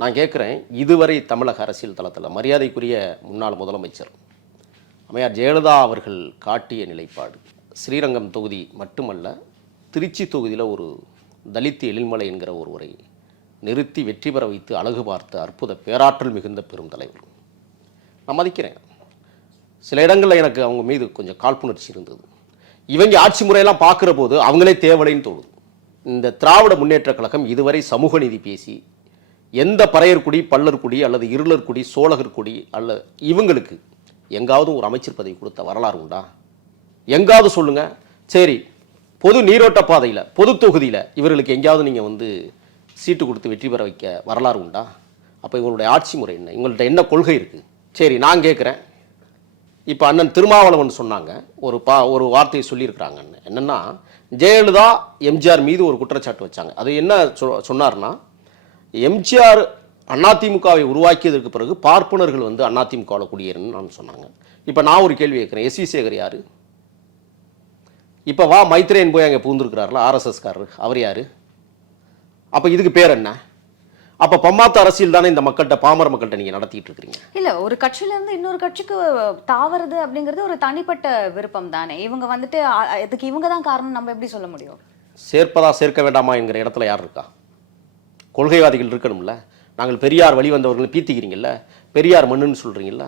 நான் கேட்குறேன், இதுவரை தமிழக அரசியல் தளத்தில் மரியாதைக்குரிய முன்னாள் முதலமைச்சர் அம்மையார் ஜெயலலிதா அவர்கள் காட்டிய நிலைப்பாடு, ஸ்ரீரங்கம் தொகுதி மட்டுமல்ல, திருச்சி தொகுதியில் ஒரு தலித் எழில்மலை என்கிற ஒருவரை நிறுத்தி வெற்றி பெற வைத்து அழகு பார்த்த அற்புத பேராற்றல் மிகுந்த பெரும் தலைவர். நான் மதிக்கிறேன். சில இடங்களில் எனக்கு அவங்க மீது கொஞ்சம் காழ்ப்புணர்ச்சி இருந்தது. இவங்க ஆட்சி முறையெல்லாம் பார்க்குற போது அவங்களே தேவலைன்னு தோணுது. இந்த திராவிட முன்னேற்ற கழகம் இதுவரை சமூக நீதி பேசி எந்த பறையர்குடி, பல்லர்குடி அல்லது இருளர்குடி, சோழகர்குடி அல்ல இவங்களுக்கு எங்காவது ஒரு அமைச்சர் பதவி கொடுத்த வரலாறு உண்டா? எங்காவது சொல்லுங்க. சரி, பொது நீரோட்ட பாதையில், பொது தொகுதியில் இவர்களுக்கு எங்கேயாவது நீங்கள் சீட்டு கொடுத்து வெற்றி பெற வைக்க வரலாறு உண்டா? அப்போ இவங்களுடைய ஆட்சி முறை என்ன? இவங்கள்ட்ட என்ன கொள்கை இருக்குது? சரி, நான் கேட்குறேன். இப்போ அண்ணன் திருமாவளவன் சொன்னாங்க, ஒரு வார்த்தையை சொல்லியிருக்கிறாங்க. என்னென்னா, ஜெயலலிதா எம்ஜிஆர் மீது ஒரு குற்றச்சாட்டு வச்சாங்க. அது என்ன சொன்னார்னா, எம்ஜிஆர் அதிமுகவை உருவாக்கியதற்கு பிறகு பார்ப்பனர்கள் அதிமுகவில் குடியேறணும்னு சொன்னாங்க. இப்போ நான் ஒரு கேள்வி கேட்குறேன், எஸ் வி சேகர் யார்? இப்போ வா மைத்ரேயன் போய் அங்கே பூந்துருக்கிறார்ல, ஆர்எஸ்எஸ்காரர், அவர் யார்? அப்போ இதுக்கு பேர் என்ன? அப்போ பம்மாத்து அரசியல் தானே இந்த மக்கள்கிட்ட, பாமர மக்கள்கிட்ட நீங்கள் நடத்திட்டு இருக்கிறீங்க. இல்லை, ஒரு கட்சியிலேருந்து இன்னொரு கட்சிக்கு தாவறது அப்படிங்கிறது ஒரு தனிப்பட்ட விருப்பம் தானே. இவங்க இதுக்கு இவங்க தான் காரணம் நம்ம எப்படி சொல்ல முடியும்? சேர்ப்பதா சேர்க்க வேண்டாமா என்கிற இடத்துல யார் இருக்கா? கொள்கைவாதிகள் இருக்கணும்ல. நாங்கள் பெரியார் வழி வந்தவர்கள் பீத்திக்கிறீங்கல்ல, பெரியார் மண்ணுன்னு சொல்கிறீங்கல்ல.